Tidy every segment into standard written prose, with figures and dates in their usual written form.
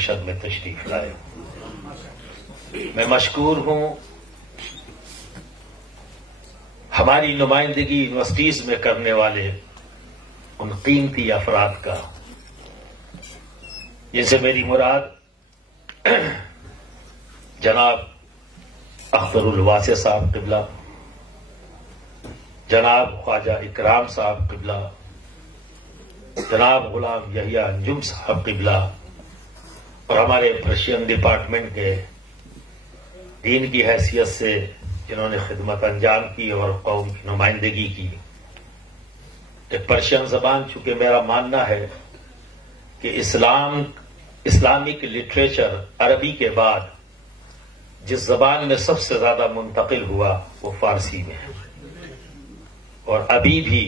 Function میں تشریف لائے. میں مشکور ہوں ہماری نمائندگی یونیورسٹیز میں کرنے والے ان قیمتی افراد کا، جن سے میری مراد جناب اختر الواسع صاحب قبلہ، جناب خواجہ اکرام صاحب قبلہ، جناب غلام یحییٰ انجم صاحب قبلہ، اور ہمارے پرشین ڈپارٹمنٹ کے دین کی حیثیت سے جنہوں نے خدمت انجام کی اور قوم کی نمائندگی کی. ایک پرشین زبان، چونکہ میرا ماننا ہے کہ اسلامک لٹریچر عربی کے بعد جس زبان میں سب سے زیادہ منتقل ہوا وہ فارسی میں ہے، اور ابھی بھی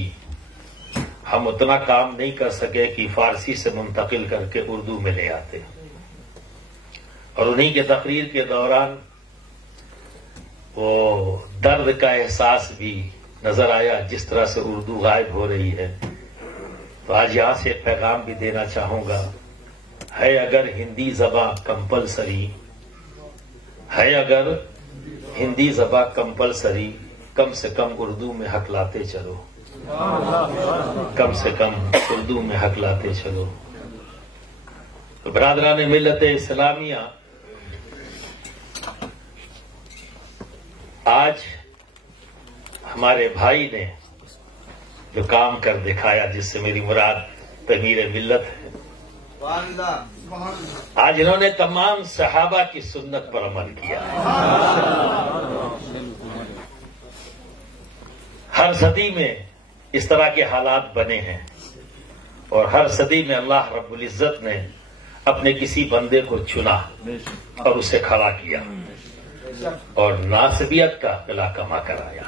ہم اتنا کام نہیں کر سکے کہ فارسی سے منتقل کر کے اردو میں لے آتے. اور انہی کے تقریر کے دوران وہ درد کا احساس بھی نظر آیا جس طرح سے اردو غائب ہو رہی ہے. تو آج یہاں سے ایک پیغام بھی دینا چاہوں گا، ہے اگر ہندی زباں کمپلسری، ہے اگر ہندی زباں کمپلسری، کم سے کم اردو میں حق لاتے چلو، کم سے کم اردو میں حق لاتے چلو. تو برادران ملت اسلامیہ، آج ہمارے بھائی نے جو کام کر دکھایا، جس سے میری مراد تعمیر ملت ہے، آج انہوں نے تمام صحابہ کی سنت پر عمل کیا ہے. ہر صدی میں اس طرح کے حالات بنے ہیں، اور ہر صدی میں اللہ رب العزت نے اپنے کسی بندے کو چنا اور اسے کھڑا کیا اور ناصبیت کا قلعہ کما کر آیا.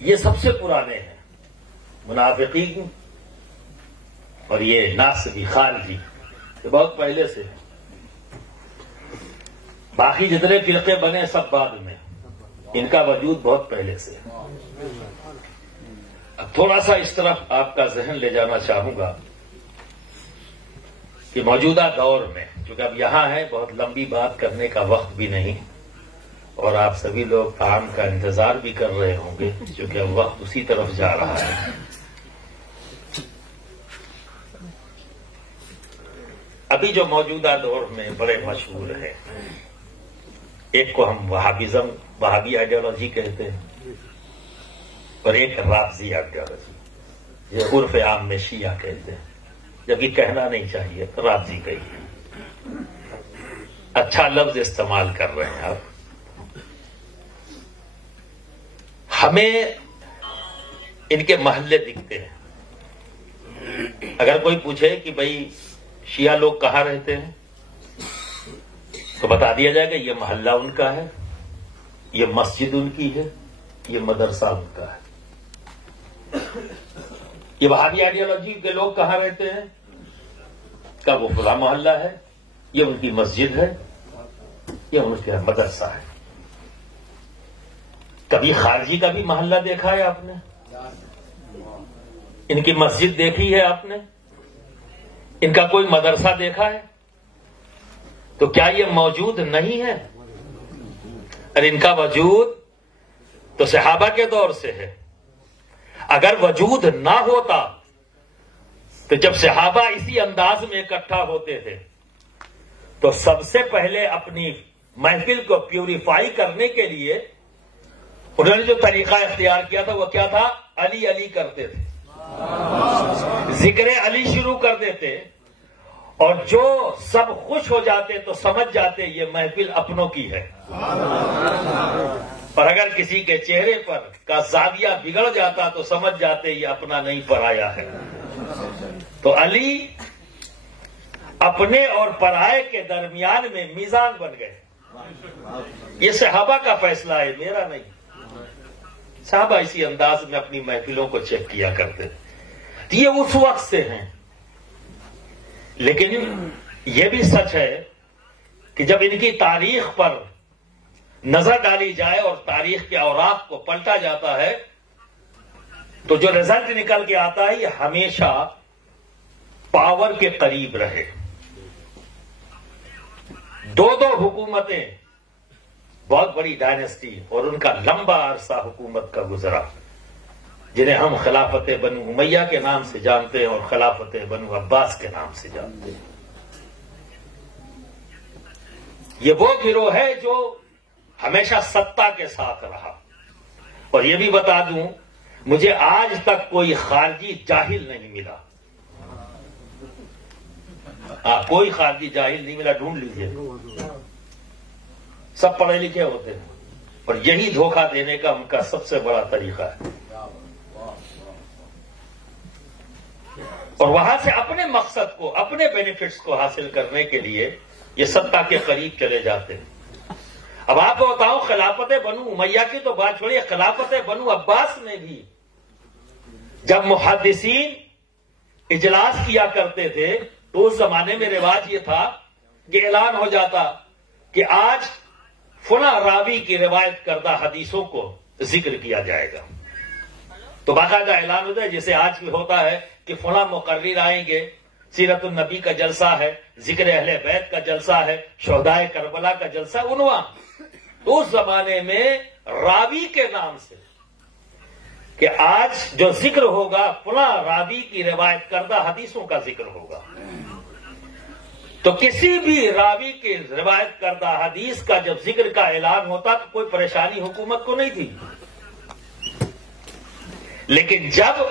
یہ سب سے پرانے ہیں منافقین، اور یہ ناصبی خارجی، یہ بہت پہلے سے ہے. باقی جتنے فرقے بنے سب بعد میں، ان کا وجود بہت پہلے سے ہے. اب تھوڑا سا اس طرف آپ کا ذہن لے جانا چاہوں گا کہ موجودہ دور میں، چونکہ اب یہاں ہے، بہت لمبی بات کرنے کا وقت بھی نہیں، اور آپ سبھی لوگ طعام کا انتظار بھی کر رہے ہوں گے، چونکہ اب وقت اسی طرف جا رہا ہے. ابھی جو موجودہ دور میں بڑے مشہور ہیں، ایک کو ہم وہابی آئیڈیالوجی کہتے ہیں، اور ایک رافضی آئیڈیالوجی، یہ عرف عام میں شیعہ کہتے ہیں، جبکہ کہنا نہیں چاہیے، رافضی کہیے. اچھا لفظ استعمال کر رہے ہیں آپ. ہمیں ان کے محلے دکھتے ہیں. اگر کوئی پوچھے کہ بھئی شیعہ لوگ کہاں رہتے ہیں، تو بتا دیا جائے گا یہ محلہ ان کا ہے، یہ مسجد ان کی ہے، یہ مدرسہ ان کا ہے. یہ وہابی آئیڈیالوجی کے لوگ کہاں رہتے ہیں، کا وہ فلاں محلہ ہے، یہ ان کی مسجد ہے، یہ ان کا مدرسہ ہے. کبھی خارجی کا بھی محلہ دیکھا ہے آپ نے؟ ان کی مسجد دیکھی ہے آپ نے؟ ان کا کوئی مدرسہ دیکھا ہے؟ تو کیا یہ موجود نہیں ہے؟ اور ان کا وجود تو صحابہ کے دور سے ہے. اگر وجود نہ ہوتا تو جب صحابہ اسی انداز میں اکٹھا ہوتے تھے تو سب سے پہلے اپنی محفل کو پیوریفائی کرنے کے لیے انہوں نے جو طریقہ اختیار کیا تھا وہ کیا تھا؟ علی علی کرتے تھے، ذکر علی شروع کر دیتے، اور جو سب خوش ہو جاتے تو سمجھ جاتے یہ محفل اپنوں کی ہے. اور اگر کسی کے چہرے پر کا زاویہ بگڑ جاتا تو سمجھ جاتے یہ اپنا نہیں پرایا ہے. تو علی اپنے اور پرائے کے درمیان میں میزان بن گئے. یہ صحابہ کا فیصلہ ہے، میرا نہیں. صحابہ اسی انداز میں اپنی محفلوں کو چیک کیا کرتے تھے. یہ اس وقت سے ہیں. لیکن یہ بھی سچ ہے کہ جب ان کی تاریخ پر نظر ڈالی جائے اور تاریخ کے اوراق کو پلٹا جاتا ہے تو جو رزلٹ نکل کے آتا ہے یہ ہمیشہ پاور کے قریب رہے. دو حکومتیں، بہت بڑی ڈائنیسٹی، اور ان کا لمبا عرصہ حکومت کا گزرا، جنہیں ہم خلافت بنو امیہ کے نام سے جانتے ہیں اور خلافت بنو عباس کے نام سے جانتے ہیں. یہ وہ گروہ ہے جو ہمیشہ ستا کے ساتھ رہا. اور یہ بھی بتا دوں، مجھے آج تک کوئی خارجی جاہل نہیں ملا. کوئی خارجی جاہل نہیں ملا، ڈھونڈ لیجئے. سب پڑھے لکھے ہوتے ہیں، اور یہی دھوکہ دینے کا ان کا سب سے بڑا طریقہ ہے. اور وہاں سے اپنے مقصد کو، اپنے بینیفٹس کو حاصل کرنے کے لیے یہ ستا کے قریب چلے جاتے ہیں. اب آپ کو بتاؤں، خلافت بنو امیہ کی تو بات چھوڑیے، خلافت بنو عباس میں بھی جب محدثین اجلاس کیا کرتے تھے تو اس زمانے میں رواج یہ تھا کہ اعلان ہو جاتا کہ آج فلاں راوی کی روایت کردہ حدیثوں کو ذکر کیا جائے گا. تو باقاعدہ اعلان ہوتا ہے، جیسے آج بھی ہوتا ہے کہ فلاں مقرر آئیں گے، سیرت النبی کا جلسہ ہے، ذکر اہل بیت کا جلسہ ہے، شہدائے کربلا کا جلسہ، عنوان. تو اس زمانے میں راوی کے نام سے کہ آج جو ذکر ہوگا فلاں راوی کی روایت کردہ حدیثوں کا ذکر ہوگا. تو کسی بھی راوی کی روایت کردہ حدیث کا جب ذکر کا اعلان ہوتا تو کوئی پریشانی حکومت کو نہیں تھی. لیکن جب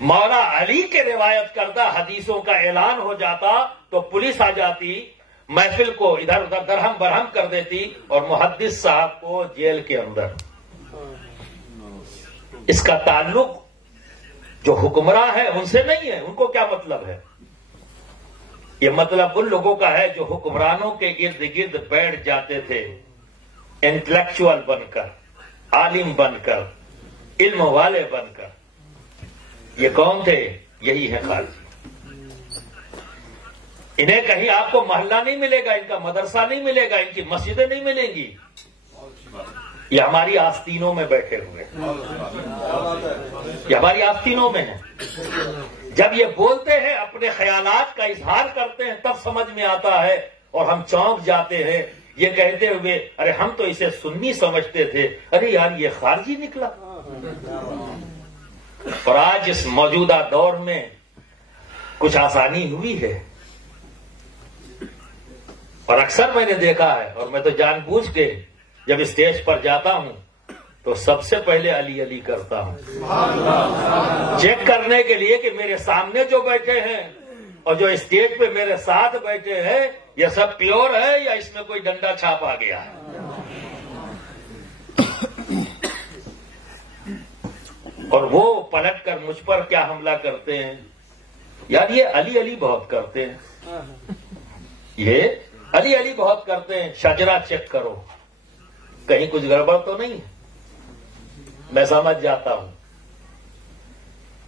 مولا علی کے روایت کردہ حدیثوں کا اعلان ہو جاتا تو پولیس آ جاتی، محفل کو ادھر ادھر درہم برہم کر دیتی اور محدث صاحب کو جیل کے اندر. اس کا تعلق جو حکمراں ہے ان سے نہیں ہے. ان کو کیا مطلب ہے؟ یہ مطلب ان لوگوں کا ہے جو حکمرانوں کے ارد گرد بیٹھ جاتے تھے، انٹلیکچوئل بن کر، عالم بن کر، علم والے بن کر. یہ کون تھے؟ یہی ہے خارجی. انہیں کہیں آپ کو محلہ نہیں ملے گا، ان کا مدرسہ نہیں ملے گا، ان کی مسجدیں نہیں ملیں گی. یہ ہماری آستینوں میں بیٹھے ہوئے ہیں، یہ ہماری آستینوں میں ہیں. جب یہ بولتے ہیں، اپنے خیالات کا اظہار کرتے ہیں، تب سمجھ میں آتا ہے اور ہم چونک جاتے ہیں یہ کہتے ہوئے، ارے ہم تو اسے سنی سمجھتے تھے، ارے یار یہ خارجی نکلا. اور آج اس موجودہ دور میں کچھ آسانی ہوئی ہے. اور اکثر میں نے دیکھا ہے، اور میں تو جان بوجھ کے جب اسٹیج پر جاتا ہوں تو سب سے پہلے علی علی کرتا ہوں، چیک کرنے کے لیے کہ میرے سامنے جو بیٹھے ہیں اور جو اسٹیج پہ میرے ساتھ بیٹھے ہیں یہ سب پیور ہے یا اس میں کوئی ڈنڈا چھاپ آ گیا ہے. اور وہ پلٹ کر مجھ پر کیا حملہ کرتے ہیں، یار یہ علی علی بہت کرتے ہیں، یہ علی علی بہت کرتے ہیں. شجرا چیک کرو، کہیں کچھ گڑبڑ تو نہیں ہے. میں سمجھ جاتا ہوں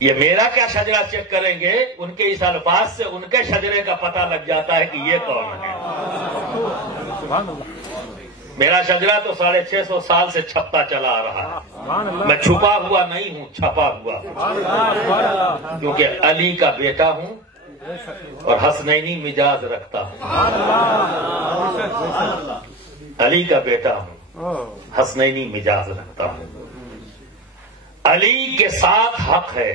یہ میرا کیا شجرا چیک کریں گے، ان کے اس الفاظ سے ان کے شجرے کا پتہ لگ جاتا ہے کہ یہ کون ہے. میرا شجرا تو 650 سال سے چھپتا چلا آ رہا ہے. میں چھپا ہوا نہیں ہوں، چھپا ہوا، کیونکہ علی کا بیٹا ہوں اور حسنینی مزاج رکھتا ہوں. علی کا بیٹا ہوں، حسنینی مزاج رکھتا ہوں. علی کے ساتھ حق ہے.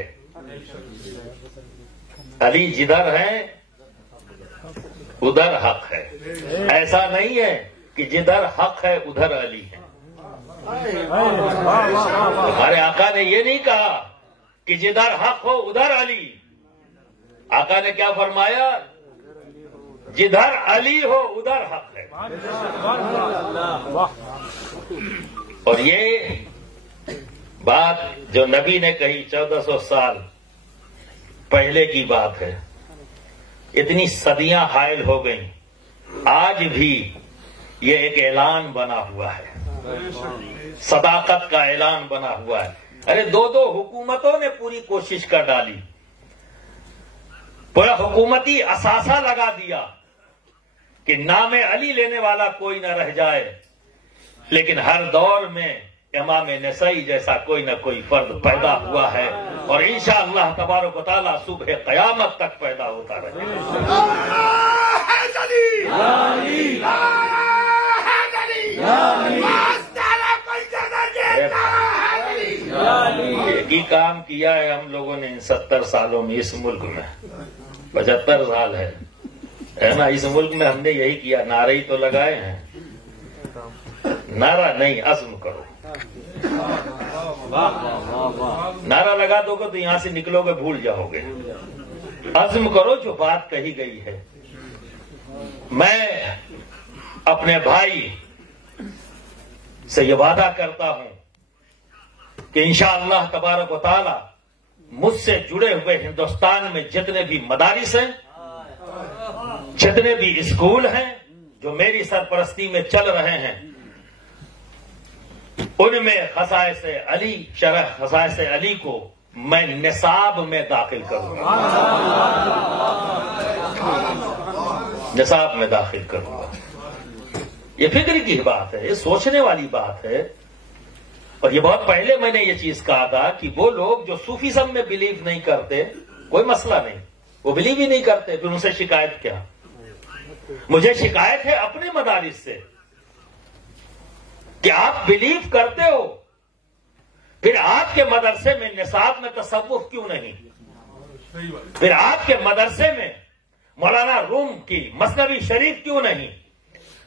علی جدھر ہے ادھر حق ہے. ایسا نہیں ہے کہ جدھر حق ہے ادھر علی ہے. ہمارے آقا نے یہ نہیں کہا کہ جدھر حق ہو ادھر علی. آقا نے کیا فرمایا؟ جدھر علی ہو ادھر حق ہے. اور یہ بات جو نبی نے کہی 1400 سال پہلے کی بات ہے. اتنی صدیاں حائل ہو گئیں، آج بھی یہ ایک اعلان بنا ہوا ہے، صداقت کا اعلان بنا ہوا ہے. ارے دو حکومتوں نے پوری کوشش کر ڈالی، پورا حکومتی اثاثہ لگا دیا کہ نام علی لینے والا کوئی نہ رہ جائے. لیکن ہر دور میں امام نسائی جیسا کوئی نہ کوئی فرد پیدا ہوا ہے اور انشاءاللہ تبارک و تعالیٰ صبح قیامت تک پیدا ہوتا رہے ایک ہی کام کیا ہے ہم لوگوں نے ان 70 سالوں میں اس ملک میں، 75 سال ہے نا، اس ملک میں ہم نے یہی کیا، نعرے ہی تو لگائے ہیں، نعرہ نہیں عزم کرو، نعرہ لگا دو گے تو یہاں سے نکلو گے بھول جاؤ گے، عزم کرو جو بات کہی گئی ہے۔ میں اپنے بھائی سے یہ وعدہ کرتا ہوں کہ انشاءاللہ تبارک و تعالی مجھ سے جڑے ہوئے ہندوستان میں جتنے بھی مدارس ہیں، جتنے بھی اسکول ہیں جو میری سرپرستی میں چل رہے ہیں، ان میں خصائص علی، شرح خصائص علی کو میں نصاب میں داخل کروں گا، نصاب میں داخل کروں گا۔ یہ فکر کی بات ہے، یہ سوچنے والی بات ہے، اور یہ بہت پہلے میں نے یہ چیز کہا تھا کہ وہ لوگ جو صوفیزم میں بلیو نہیں کرتے کوئی مسئلہ نہیں، وہ بلیو ہی نہیں کرتے، پھر ان سے شکایت کیا؟ مجھے شکایت ہے اپنے مدارس سے کہ آپ بلیو کرتے ہو، پھر آپ کے مدرسے میں نصاب میں تصوف کیوں نہیں؟ پھر آپ کے مدرسے میں مولانا روم کی مثنوی شریف کیوں نہیں؟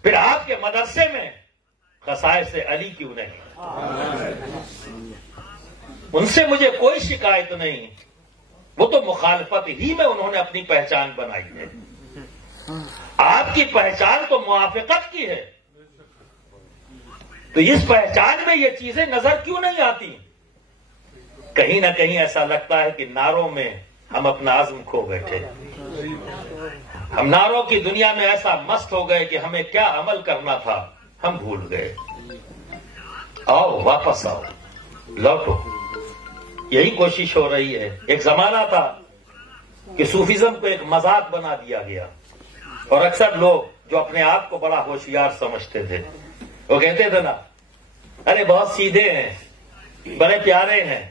پھر آپ کے مدرسے میں خصائص علی کیوں نہیں؟ ان سے مجھے کوئی شکایت نہیں، وہ تو مخالفت ہی میں انہوں نے اپنی پہچان بنائی ہے۔ آپ کی پہچان تو موافقت کی ہے، تو اس پہچان میں یہ چیزیں نظر کیوں نہیں آتی؟ کہیں نہ کہیں ایسا لگتا ہے کہ نعروں میں ہم اپنا عزم کھو بیٹھے، ہم نعروں کی دنیا میں ایسا مست ہو گئے کہ ہمیں کیا عمل کرنا تھا ہم بھول گئے۔ آؤ واپس آؤ، لوٹو، یہی کوشش ہو رہی ہے۔ ایک زمانہ تھا کہ صوفیزم کو ایک مذاق بنا دیا گیا، اور اکثر لوگ جو اپنے آپ کو بڑا ہوشیار سمجھتے تھے وہ کہتے تھے نا، ارے بہت سیدھے ہیں، بڑے پیارے ہیں،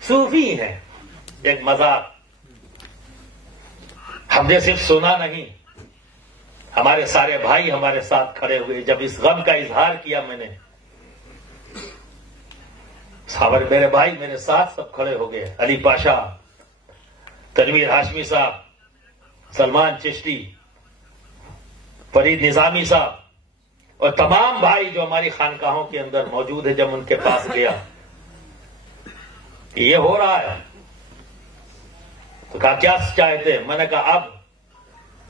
صوفی ہیں، ایک مذاق۔ ہم نے صرف سنا نہیں، ہمارے سارے بھائی ہمارے ساتھ کھڑے ہوئے، جب اس غم کا اظہار کیا میں نے، میرے بھائی میرے ساتھ سب کھڑے ہو گئے، علی پاشا، تنویر ہاشمی صاحب، سلمان چشتی، فرید نظامی صاحب، اور تمام بھائی جو ہماری خانقاہوں کے اندر موجود ہے۔ جب ان کے پاس گیا کہ یہ ہو رہا ہے تو کہا کیا چاہتے ہیں؟ میں نے کہا اب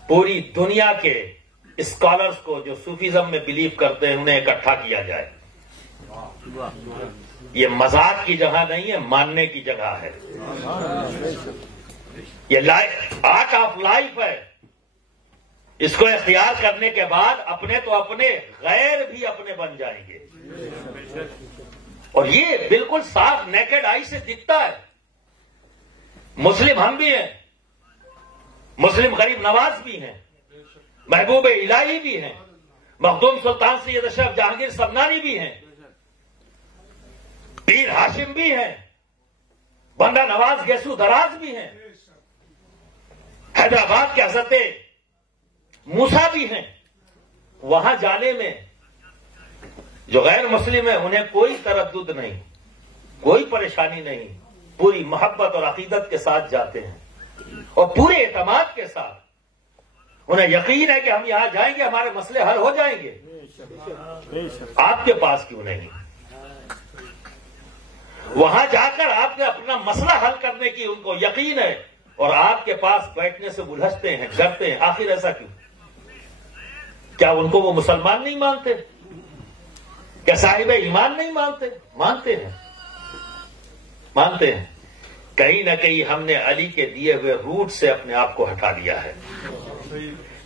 پوری دنیا کے اسکالرز کو جو صوفیزم میں بلیو کرتے ہیں انہیں اکٹھا کیا جائے۔ یہ مذاق کی جگہ نہیں ہے، ماننے کی جگہ ہے، یہ آرٹ آف لائف ہے۔ اس کو اختیار کرنے کے بعد اپنے تو اپنے، غیر بھی اپنے بن جائیں گے، اور یہ بالکل صاف نیکڈ آئی سے دکھتا ہے۔ مسلم ہم بھی ہیں، مسلم غریب نواز بھی ہیں، محبوب الہی بھی ہیں، مخدوم سلطان سید اشرف جہانگیر سمنانی بھی ہیں، پیر ہاشم بھی ہیں، بندہ نواز گیسو دراز بھی ہیں، حیدرآباد کے حضرت موسیٰ بھی ہیں۔ وہاں جانے میں جو غیر مسلم ہے انہیں کوئی تردد نہیں، کوئی پریشانی نہیں، پوری محبت اور عقیدت کے ساتھ جاتے ہیں اور پورے اعتماد کے ساتھ۔ انہیں یقین ہے کہ ہم یہاں جائیں گے ہمارے مسئلے حل ہو جائیں گے، آپ کے پاس کیوں نہیں؟ وہاں جا کر آپ نے اپنا مسئلہ حل کرنے کی ان کو یقین ہے، اور آپ کے پاس بیٹھنے سے الجھتے ہیں، ڈرتے ہیں۔ آخر ایسا کیوں؟ کیا ان کو وہ مسلمان نہیں مانتے؟ کیا صاحب ایمان نہیں مانتے؟ مانتے ہیں، مانتے ہیں۔ کہیں نہ کہیں ہم نے علی کے دیے ہوئے روٹ سے اپنے آپ کو ہٹا دیا ہے۔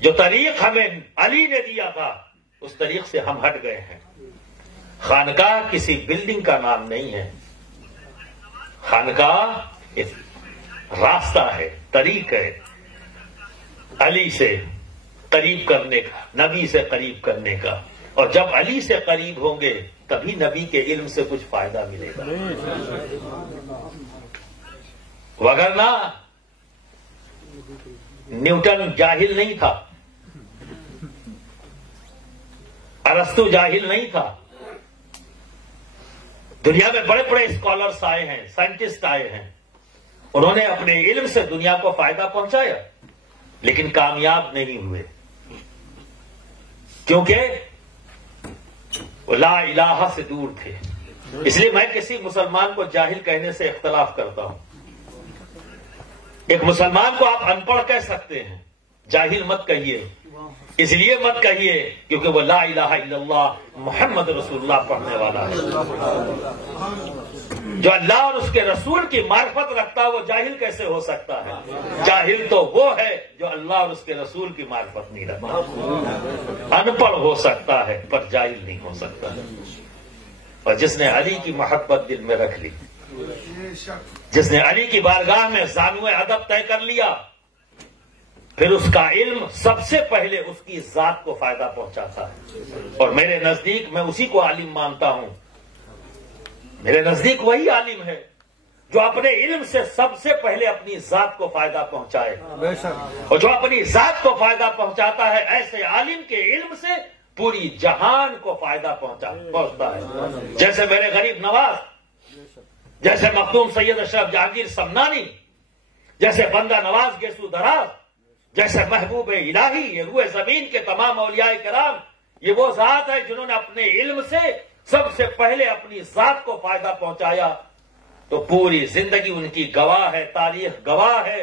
جو طریق ہمیں علی نے دیا تھا اس طریق سے ہم ہٹ گئے ہیں۔ خانقاہ کسی بلڈنگ کا نام نہیں ہے، خانقاہ راستہ ہے، طریق ہے، علی سے قریب کرنے کا، نبی سے قریب کرنے کا، اور جب علی سے قریب ہوں گے تبھی نبی کے علم سے کچھ فائدہ ملے گا، وگرنہ نیوٹن جاہل نہیں تھا، ارسطو جاہل نہیں تھا، دنیا میں بڑے بڑے اسکالرس آئے ہیں، سائنٹسٹ آئے ہیں، انہوں نے اپنے علم سے دنیا کو فائدہ پہنچایا لیکن کامیاب نہیں ہوئے، کیونکہ وہ لا الہ سے دور تھے۔ اس لیے میں کسی مسلمان کو جاہل کہنے سے اختلاف کرتا ہوں۔ ایک مسلمان کو آپ ان پڑھ کہہ سکتے ہیں، جاہل مت کہیے، اس لیے مت کہیے کیونکہ وہ لا الہ الا اللہ محمد رسول اللہ پڑھنے والا ہے۔ جو اللہ اور اس کے رسول کی معرفت رکھتا ہے وہ جاہل کیسے ہو سکتا ہے؟ جاہل تو وہ ہے جو اللہ اور اس کے رسول کی معرفت نہیں رکھتا۔ ان پڑھ ہو سکتا ہے پر جاہل نہیں ہو سکتا۔ اور جس نے علی کی محبت دل میں رکھ لی، جس نے علی کی بارگاہ میں زانو ادب طے کر لیا، پھر اس کا علم سب سے پہلے اس کی ذات کو فائدہ پہنچاتا ہے۔ اور میرے نزدیک میں اسی کو عالم مانتا ہوں، میرے نزدیک وہی عالم ہے جو اپنے علم سے سب سے پہلے اپنی ذات کو فائدہ پہنچائے، اور جو اپنی ذات کو فائدہ پہنچاتا ہے ایسے عالم کے علم سے پوری جہان کو فائدہ پہنچتا ہے۔ جیسے میرے غریب نواز، جیسے مخدوم سید اشرف جہانگیر سمنانی، جیسے بندہ نواز گیسو دراز، جیسے محبوب الہی، یہ روح زمین کے تمام اولیاء کرام، یہ وہ ذات ہے جنہوں نے اپنے علم سے سب سے پہلے اپنی ذات کو فائدہ پہنچایا، تو پوری زندگی ان کی گواہ ہے، تاریخ گواہ ہے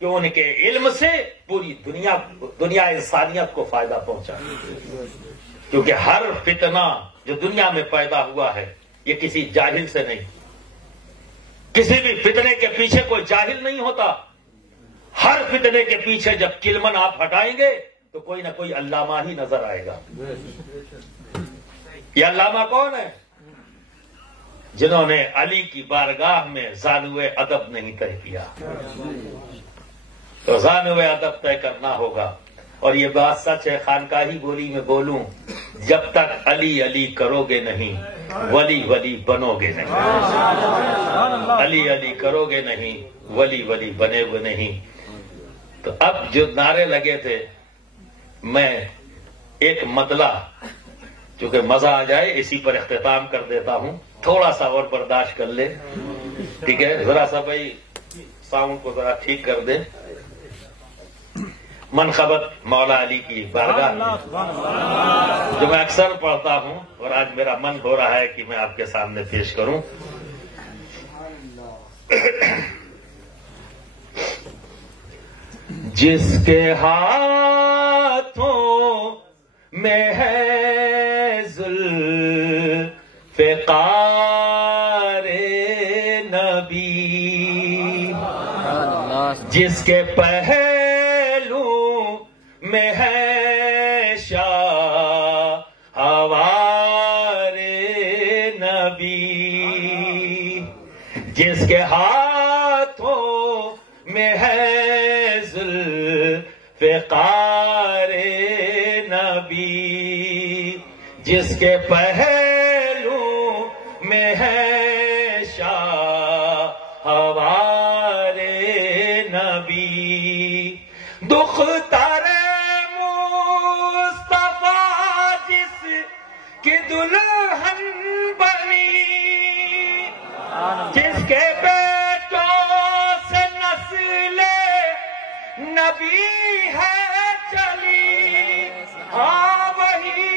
کہ ان کے علم سے پوری دنیا انسانیت کو فائدہ پہنچا۔ کیونکہ ہر فتنہ جو دنیا میں پیدا ہوا ہے یہ کسی جاہل سے نہیں، کسی بھی فتنے کے پیچھے کوئی جاہل نہیں ہوتا۔ ہر فتنے کے پیچھے جب کلمن آپ ہٹائیں گے تو کوئی نہ کوئی علامہ ہی نظر آئے گا۔ یہ علامہ کون ہے؟ جنہوں نے علی کی بارگاہ میں زانو ادب نہیں طے کیا۔ تو زانو ادب طے کرنا ہوگا، اور یہ بات سچ ہے، خانقاہی بولی میں بولوں، جب تک علی علی کرو گے نہیں ولی ولی بنو گے نہیں، علی علی کرو گے نہیں ولی ولی بنے گے نہیں۔ تو اب جو نعرے لگے تھے، میں ایک مطلع چونکہ مزہ آ جائے اسی پر اختتام کر دیتا ہوں، تھوڑا سا اور برداشت کر لے، ٹھیک ہے؟ ذرا سا بھائی ساؤنڈ کو ذرا ٹھیک کر دے۔ منقبت مولا علی کی بارگاہ جو میں اکثر پڑھتا ہوں اور آج میرا من ہو رہا ہے کہ میں آپ کے سامنے پیش کروں۔ جس کے ہاتھوں میں ہے ذوالفقار نبی، جس کے پہلو میں ہے شاہوار نبی، جس کے ہاتھوں میں ہے ذوالفقار نبی، جس کے پہلو میں ہے شاہوار نبی، دختر مصطفیٰ جس کی دلہن بنی، جس کے بیٹوں سے نسل نبی ہے چلی، ہاں وہی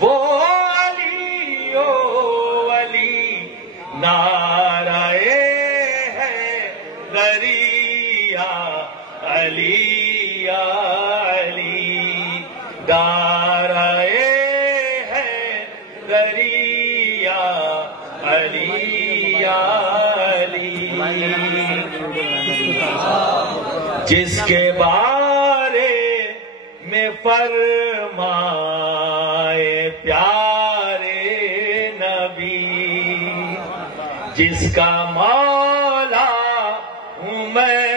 وہ علی او علی، نعرہ ہے دریا علی یا علی، نعرہ ہے دریا علی یا علی، جس کے بارے میں فرمائے پیارے نبی، جس کا مولا ہوں میں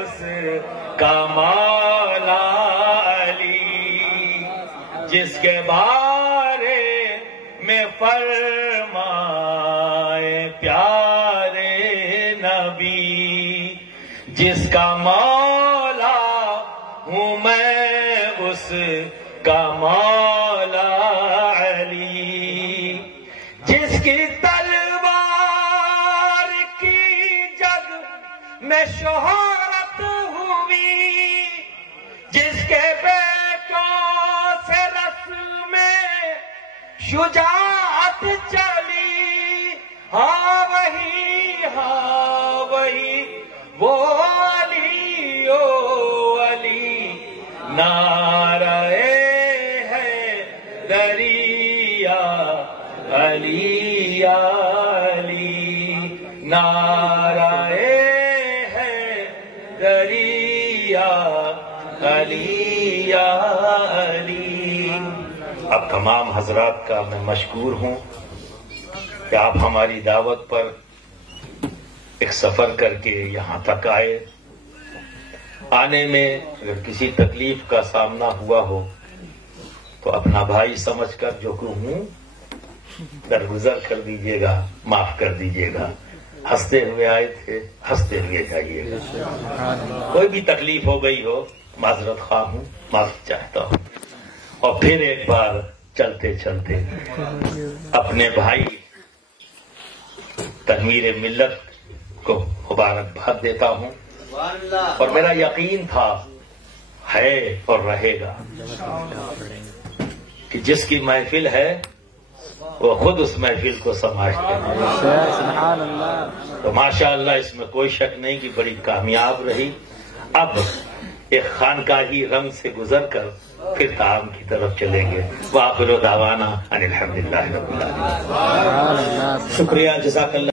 اس کا مولا علی، جس کے بعد فرمائے پیارے نبی، جس کا مولا ہوں میں اس کا مولا علی، جس کی تلوار کی جگ میں شہرت ہوئی، جس کے بیٹوں سے رسم شجاعت چلی، ہاں وہی وہ علی او علی، نعرہ ہے دریا علی یا علی، نعرہ ہے دریا علی یا علی۔ اب تمام حضرات کا میں مشکور ہوں کہ آپ ہماری دعوت پر ایک سفر کر کے یہاں تک آئے۔ آنے میں اگر کسی تکلیف کا سامنا ہوا ہو تو اپنا بھائی سمجھ کر جو کہ ہوں درگزر کر دیجیے گا، معاف کر دیجیے گا۔ ہنستے ہوئے آئے تھے، ہنستے ہوئے جائیے گا۔ کوئی بھی تکلیف ہو گئی ہو معذرت خواہ ہوں، معافی چاہتا ہوں۔ اور پھر ایک بار چلتے چلتے اپنے بھائی تنویر ملت کو مبارکباد دیتا ہوں، اور میرا یقین تھا ہے اور رہے گا کہ جس کی محفل ہے وہ خود اس محفل کو سماجتے ہیں۔ تو ماشاءاللہ اس میں کوئی شک نہیں کہ بڑی کامیاب رہی۔ اب ایک خانقاہی رنگ سے گزر کر پھر کام کی طرف چلیں گے۔ وآخر دعوانا ان الحمدللہ رب العالمین۔ شکریہ، جزاک اللہ۔